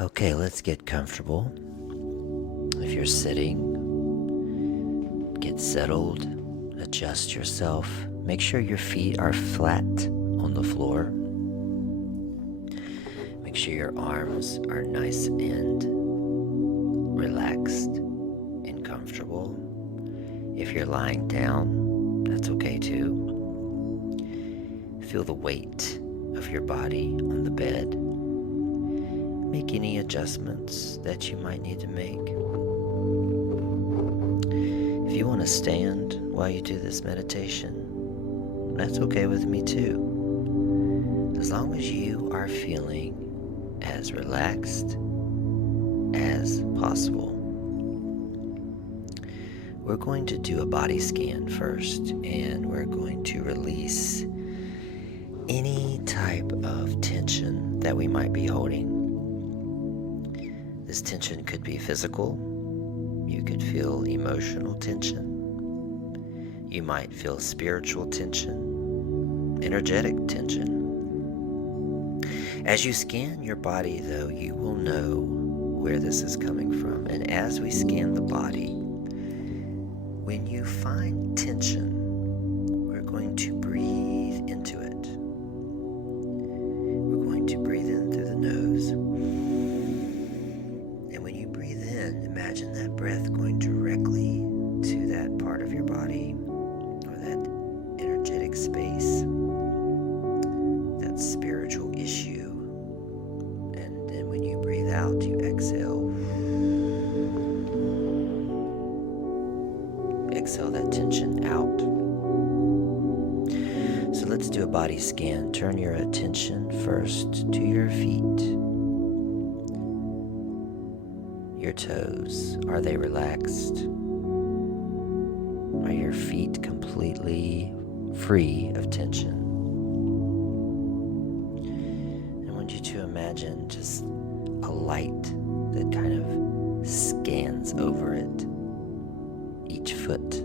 Okay, let's get comfortable. If you're sitting, get settled, adjust yourself. Make sure your feet are flat on the floor. Make sure your arms are nice and relaxed and comfortable. If you're lying down, that's okay too. Feel the weight of your body on the bed. Make any adjustments that you might need to make. If you want to stand while you do this meditation, that's okay with me too. As long as you are feeling as relaxed as possible. We're going to do a body scan first, and we're going to release any type of tension that we might be holding. This tension could be physical. You could feel emotional tension. You might feel spiritual tension, energetic tension. As you scan your body, though, you will know where this is coming from. And as we scan the body, when you find tension, we're going to breathe into it. We're going to breathe in through the nose. Imagine that breath going directly to that part of your body or that energetic space, that spiritual issue. And then when you breathe out, you exhale. Exhale that tension out. So let's do a body scan. Turn your attention first to your feet. Your toes, are they relaxed? Are your feet completely free of tension? I want you to imagine just a light that kind of scans over it, each foot.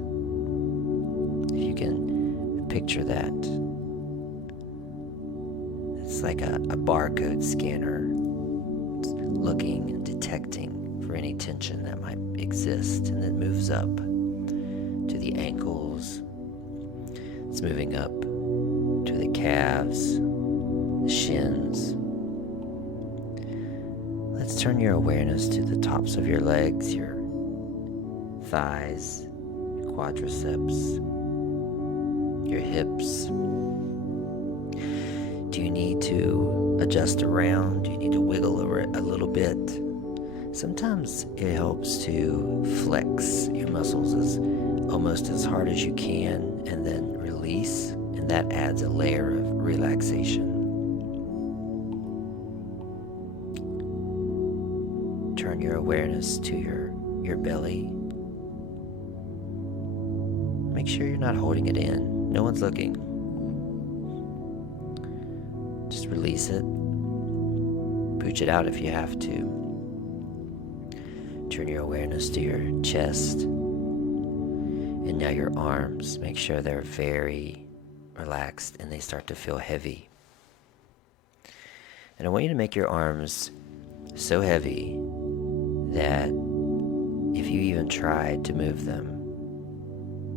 If you can picture that, it's like a barcode scanner looking and detecting for any tension that might exist, and then moves up to the ankles. It's moving up to the calves, the shins. Let's turn your awareness to the tops of your legs, your thighs, your quadriceps, your hips. Do you need to adjust around? Do you need to wiggle over it a little bit? Sometimes it helps to flex your muscles almost as hard as you can and then release, and that adds a layer of relaxation. Turn your awareness to your belly. Make sure you're not holding it in. No one's looking. Just release it. Pooch it out if you have to. Turn your awareness to your chest, and now your arms. Make sure they're very relaxed and they start to feel heavy. And I want you to make your arms so heavy that if you even tried to move them,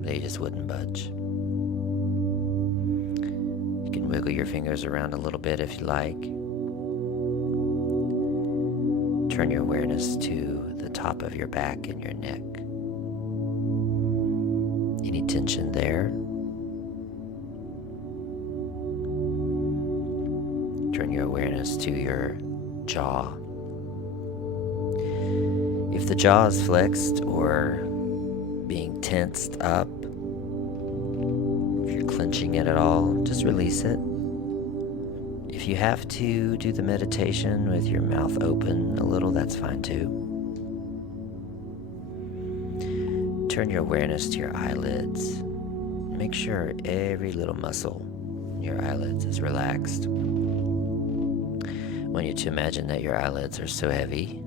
they just wouldn't budge. You can wiggle your fingers around a little bit if you like. Turn your awareness to the top of your back and your neck. Any tension there? Turn your awareness to your jaw. If the jaw is flexed or being tensed up, if you're clenching it at all, just release it. If you have to do the meditation with your mouth open a little, that's fine too. Turn your awareness to your eyelids. Make sure every little muscle in your eyelids is relaxed. I want you to imagine that your eyelids are so heavy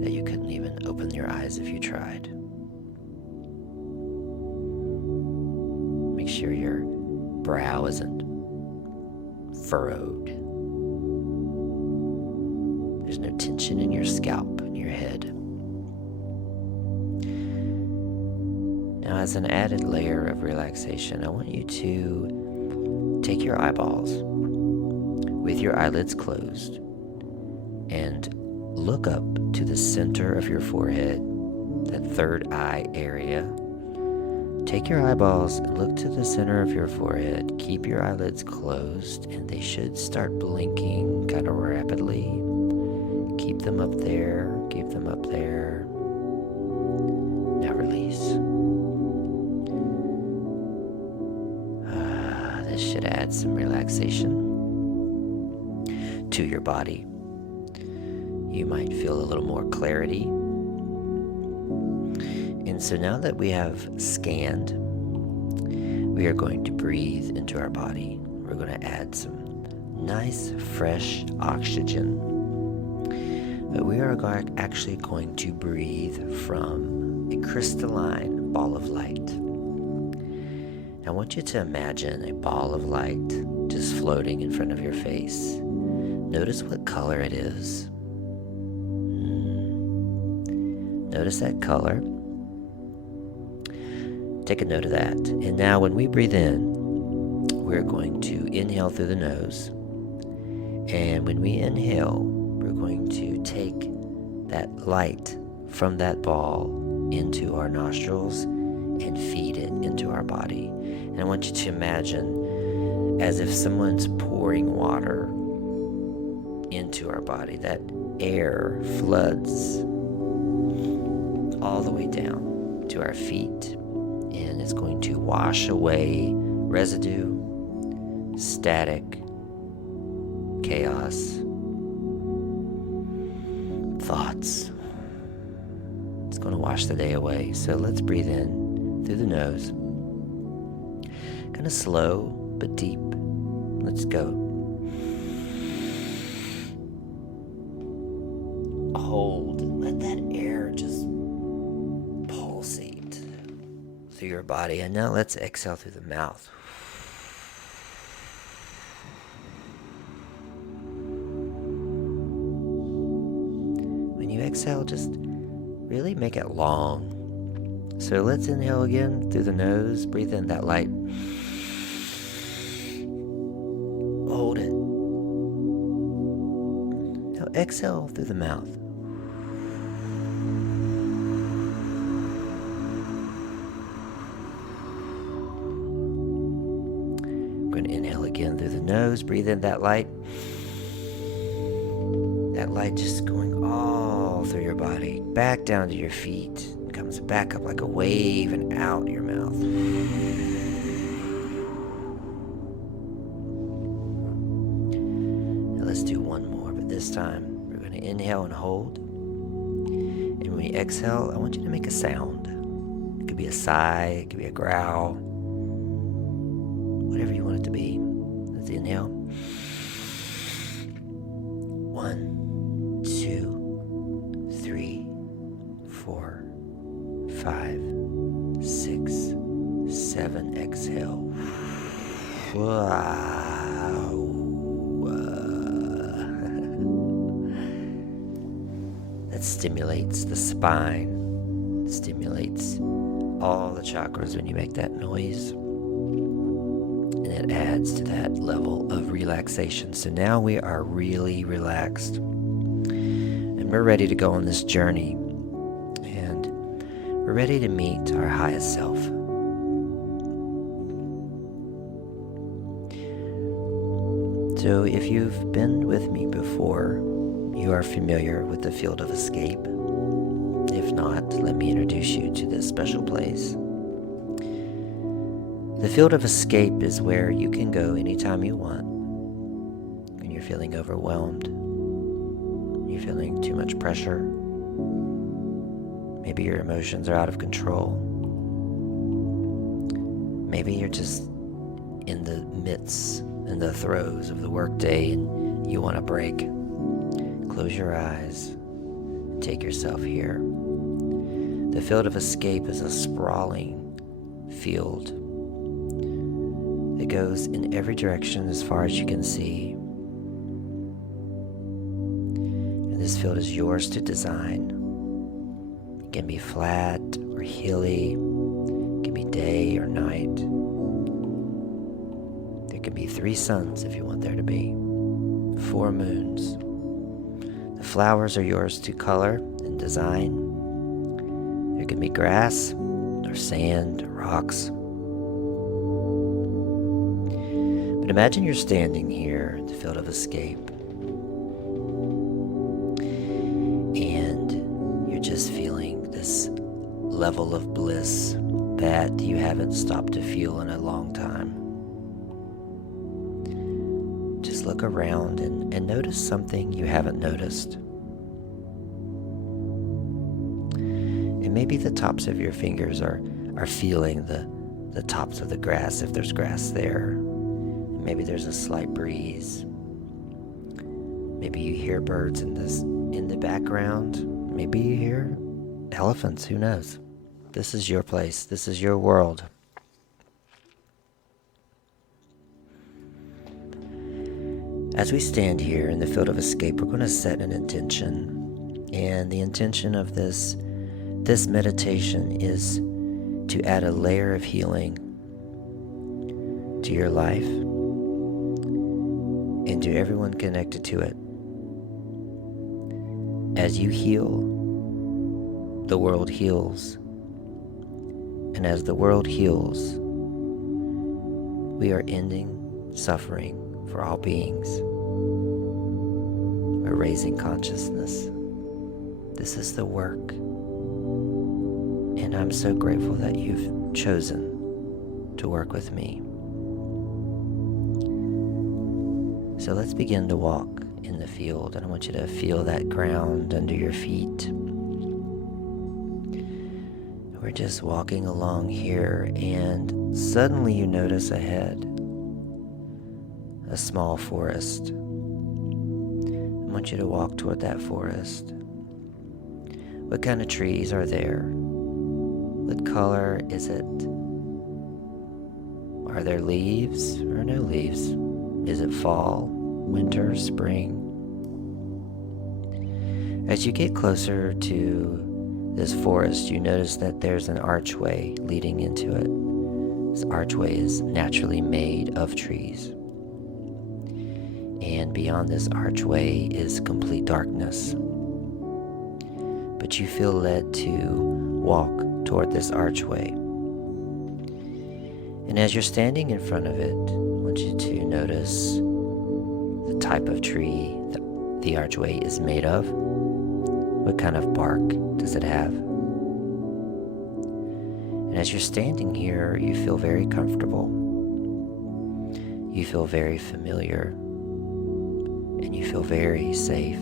that you couldn't even open your eyes if you tried. Make sure your brow isn't furrowed. There's no tension in your scalp, in your head. Now, as an added layer of relaxation, I want you to take your eyeballs with your eyelids closed and look up to the center of your forehead, that third eye area. Take your eyeballs and look to the center of your forehead. Keep your eyelids closed, and they should start blinking kind of rapidly. Keep them up there. Keep them up there. Now release. This should add some relaxation to your body. You might feel a little more clarity. And so now that we have scanned, we are going to breathe into our body. We're going to add some nice, fresh oxygen. But we are actually going to breathe from a crystalline ball of light. I want you to imagine a ball of light just floating in front of your face. Notice what color it is. Notice that color. Take a note of that. And now when we breathe in, we're going to inhale through the nose. And when we inhale, we're going to take that light from that ball into our nostrils and feed it into our body. And I want you to imagine as if someone's pouring water into our body. That air floods all the way down to our feet, and it's going to wash away residue, static, chaos, thoughts. It's going to wash the day away. So let's breathe in through the nose. Kind of slow but deep. Let's go. Hold. Let that air just pulsate through your body. And now let's exhale through the mouth. When you exhale, just really make it long. So let's inhale again through the nose. Breathe in that light. Hold it. Now exhale through the mouth. We're going to inhale again through the nose. Breathe in that light. That light just going all through your body, back down to your feet. It comes back up like a wave and out your mouth. Now let's do one more, but this time we're going to inhale and hold. And when you exhale, I want you to make a sound. It could be a sigh, it could be a growl, whatever you want it to be. Let's inhale. 1, 2, 3, 4, 5, 6, 7. Exhale. Wow. That stimulates the spine, stimulates all the chakras when you make that noise. And it adds to that level of relaxation. So now we are really relaxed. And we're ready to go on this journey. And we're ready to meet our highest self. So if you've been with me before, you are familiar with the field of escape. If not, let me introduce you to this special place. The field of escape is where you can go anytime you want. When you're feeling overwhelmed, you're feeling too much pressure, maybe your emotions are out of control, maybe you're just in the midst, in the throes of the workday and you want a break. Close your eyes and take yourself here. The field of escape is a sprawling field. It goes in every direction as far as you can see. And This field is yours to design. It can be flat or hilly. It can be day or night. There can be 3 suns if you want there to be. 4 moons. The flowers are yours to color and design. There can be grass or sand or rocks. But imagine you're standing here in the field of escape. And you're just feeling this level of bliss that you haven't stopped to feel in a long time. Just look around and notice something you haven't noticed. And maybe the tops of your fingers are feeling the tops of the grass if there's grass there. Maybe there's a slight breeze. Maybe you hear birds in the background. Maybe you hear elephants, who knows? This is your place. This is your world. As we stand here in the field of escape, we're going to set an intention. And the intention of this meditation is to add a layer of healing to your life and to everyone connected to it. As you heal, the world heals. And as the world heals, we are ending suffering for all beings. We're raising consciousness. This is the work. And I'm so grateful that you've chosen to work with me. So let's begin to walk in the field, and I want you to feel that ground under your feet. We're just walking along here, and suddenly you notice ahead a small forest. I want you to walk toward that forest. What kind of trees are there? What color is it? Are there leaves or no leaves? Is it fall, winter, spring? As you get closer to this forest, you notice that there's an archway leading into it. This archway is naturally made of trees. And beyond this archway is complete darkness. But you feel led to walk toward this archway. And as you're standing in front of it, I want you to notice the type of tree that the archway is made of. What kind of bark does it have? And as you're standing here, you feel very comfortable. You feel very familiar. And you feel very safe.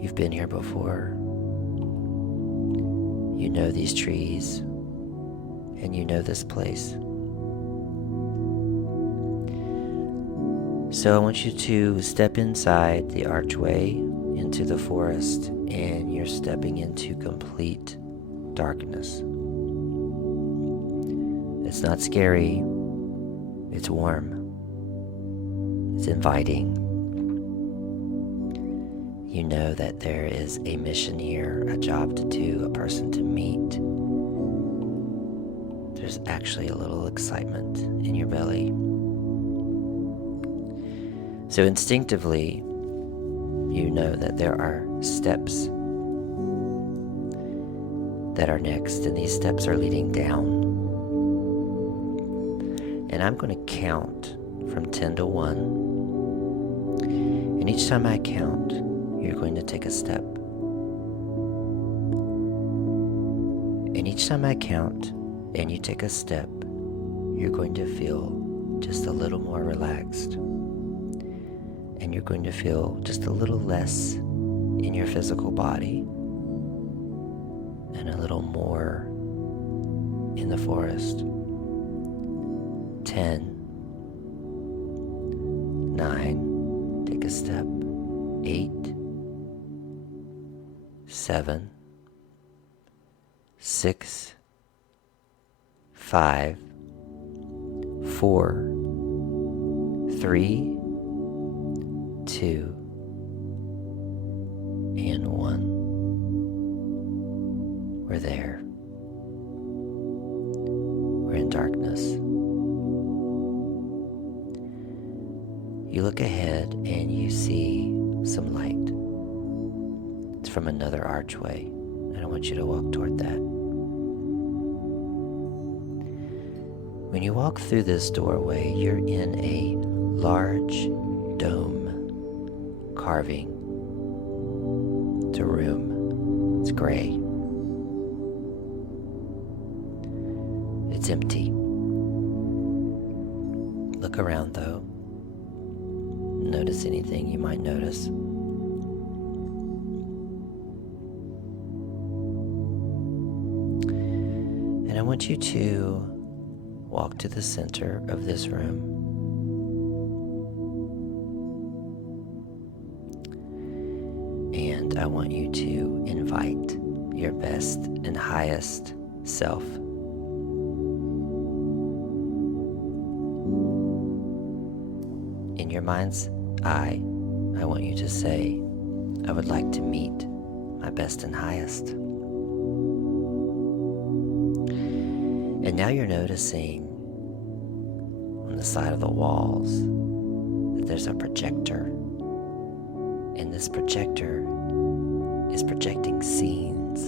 You've been here before. You know these trees. And you know this place. So I want you to step inside the archway into the forest, and you're stepping into complete darkness. It's not scary. It's warm. It's inviting. You know that there is a mission here, a job to do, a person to meet. There's actually a little excitement in your belly. So instinctively, you know that there are steps that are next, and these steps are leading down. And I'm going to count from 10 to 1. And each time I count, you're going to take a step. And each time I count and you take a step, you're going to feel just a little more relaxed. And you're going to feel just a little less in your physical body and a little more in the forest. 10, 9, take a step. 8, 7, 6, 5, 4, 3, 2, We're there. We're in darkness. You look ahead and you see some light. It's from another archway, and I want you to walk toward that. When you walk through this doorway, you're in a large dome carving. It's a room. It's gray. It's empty. Look around though. Notice anything you might notice. And I want you to walk to the center of this room. And I want you to invite your best and highest self. In your mind's eye, I want you to say, I would like to meet my best and highest. And now you're noticing on the side of the walls that there's a projector. And this projector is projecting scenes.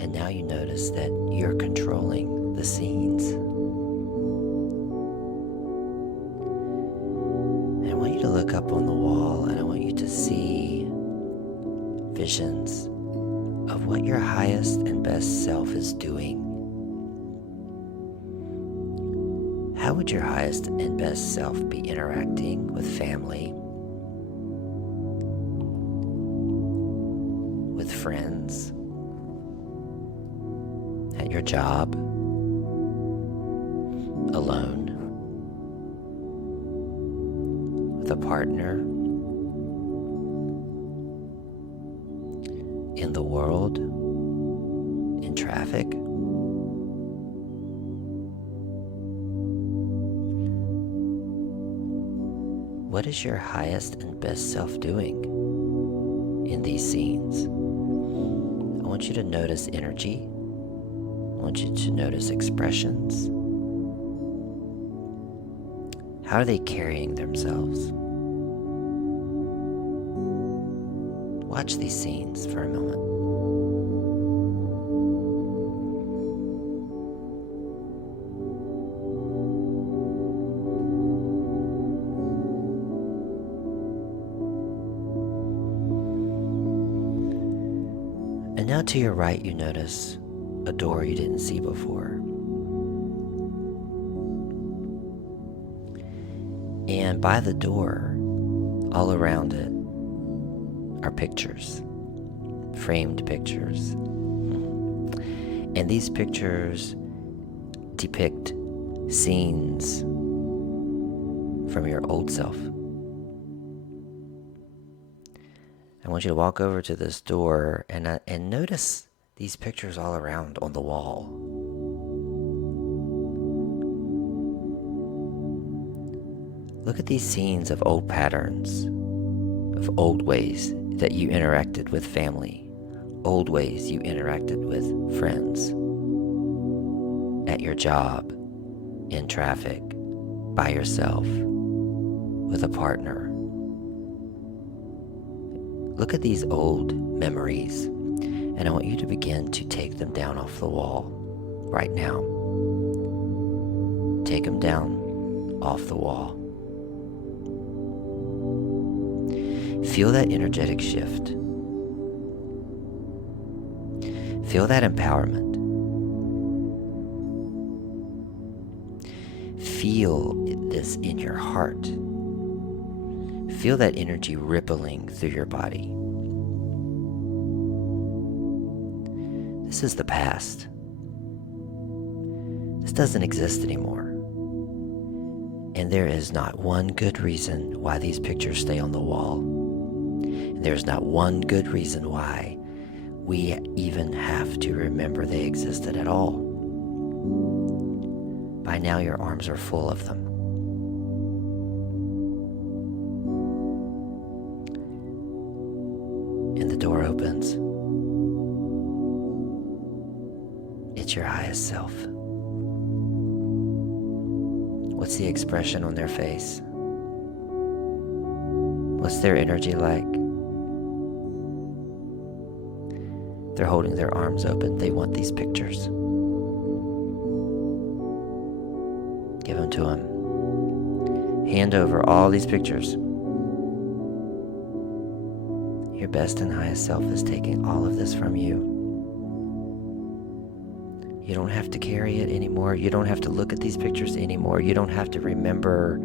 And now you notice that you're controlling the scenes. And I want you to look up on the wall, and I want you to see visions of what your highest and best self is doing. How would your highest and best self be interacting with family, with friends, at your job, alone, with a partner, in the world, in traffic? What is your highest and best self doing in these scenes? I want you to notice energy. I want you to notice expressions. How are they carrying themselves? Watch these scenes for a moment. And now to your right, you notice a door you didn't see before. And by the door, all around it, are pictures, framed pictures. And these pictures depict scenes from your old self. I want you to walk over to this door and notice these pictures all around on the wall. Look at these scenes of old patterns, of old ways that you interacted with family, old ways you interacted with friends, at your job, in traffic, by yourself, with a partner. Look at these old memories, and I want you to begin to take them down off the wall right now. Take them down off the wall. Feel that energetic shift. Feel that empowerment. Feel this in your heart. Feel that energy rippling through your body. This is the past. This doesn't exist anymore. And there is not one good reason why these pictures stay on the wall. And there's not one good reason why we even have to remember they existed at all. By now your arms are full of them. And the door opens. your highest self? What's the expression on their face? What's their energy like? They're holding their arms open. They want these pictures. Give them to them. Hand over all these pictures. Your best and highest self is taking all of this from you. You don't have to carry it anymore. You don't have to look at these pictures anymore. You don't have to remember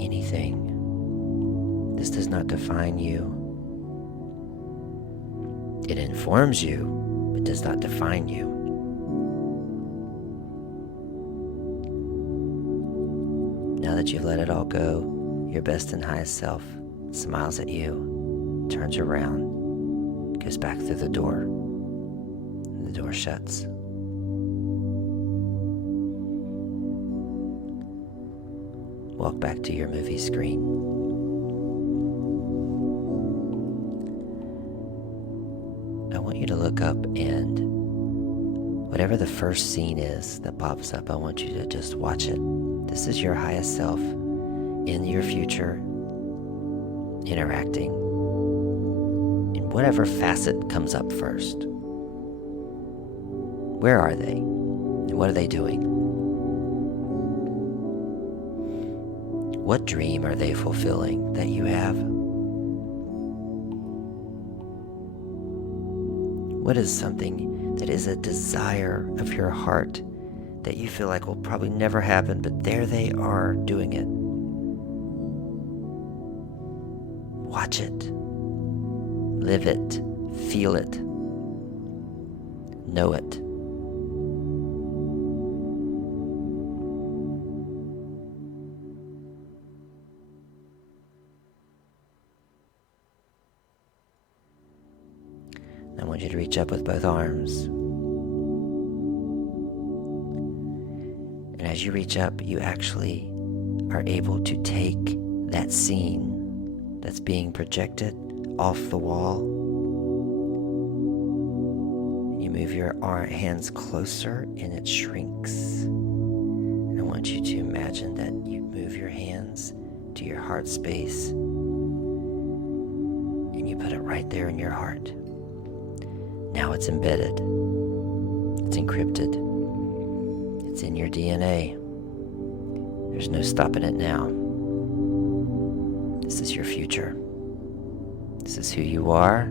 anything. This does not define you. It informs you, but does not define you. Now that you've let it all go, your best and highest self smiles at you, turns around, goes back through the door, and the door shuts. Walk back to your movie screen. I want you to look up, and whatever the first scene is that pops up, I want you to just watch it. This is your highest self in your future, interacting in whatever facet comes up first. Where are they? And what are they doing? What dream are they fulfilling that you have? What is something that is a desire of your heart that you feel like will probably never happen, but there they are doing it? Watch it. Live it. Feel it. Know it. I want you to reach up with both arms. And as you reach up, you actually are able to take that scene that's being projected off the wall. You move your hands closer and it shrinks. And I want you to imagine that you move your hands to your heart space and you put it right there in your heart. Now it's embedded. It's encrypted. It's in your DNA. There's no stopping it now. This is your future. This is who you are.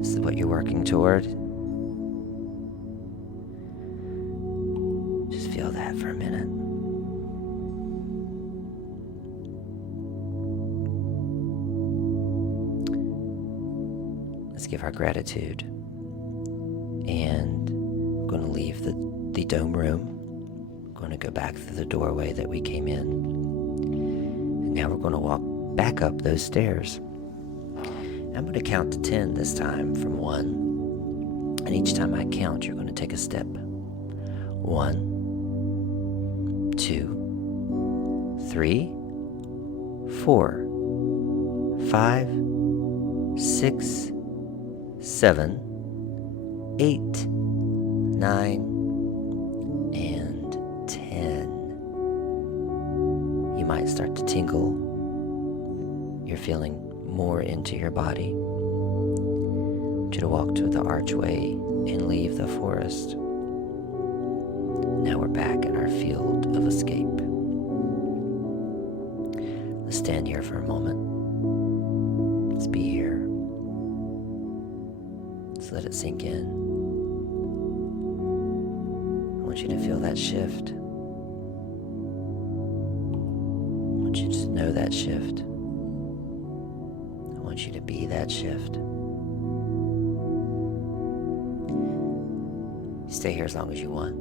This is what you're working toward. Just feel that for a minute. Let's give our gratitude. And we're going to leave the dome room. We're going to go back through the doorway that we came in. And now we're going to walk back up those stairs. I'm going to count to 10 this time from 1. And each time I count, you're going to take a step. 1, 2, 3, 4, 5, 6, 7, 8, 9, and 10. You might start to tingle. You're feeling more into your body. I want you to walk to the archway and leave the forest. Now we're back in our field of escape. Let's stand here for a moment. Let's be here. Let's let it sink in. I want you to feel that shift. I want you to know that shift. I want you to be that shift. Stay here as long as you want.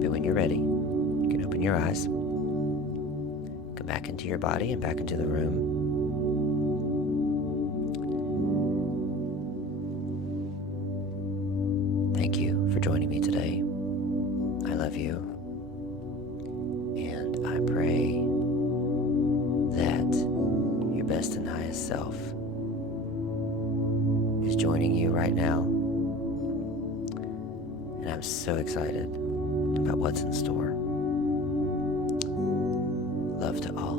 But when you're ready, you can open your eyes. Come back into your body and back into the room. Thank you for joining me today. I love you. And I pray that your best and highest self is joining you right now. And I'm so excited about what's in store. Love to all.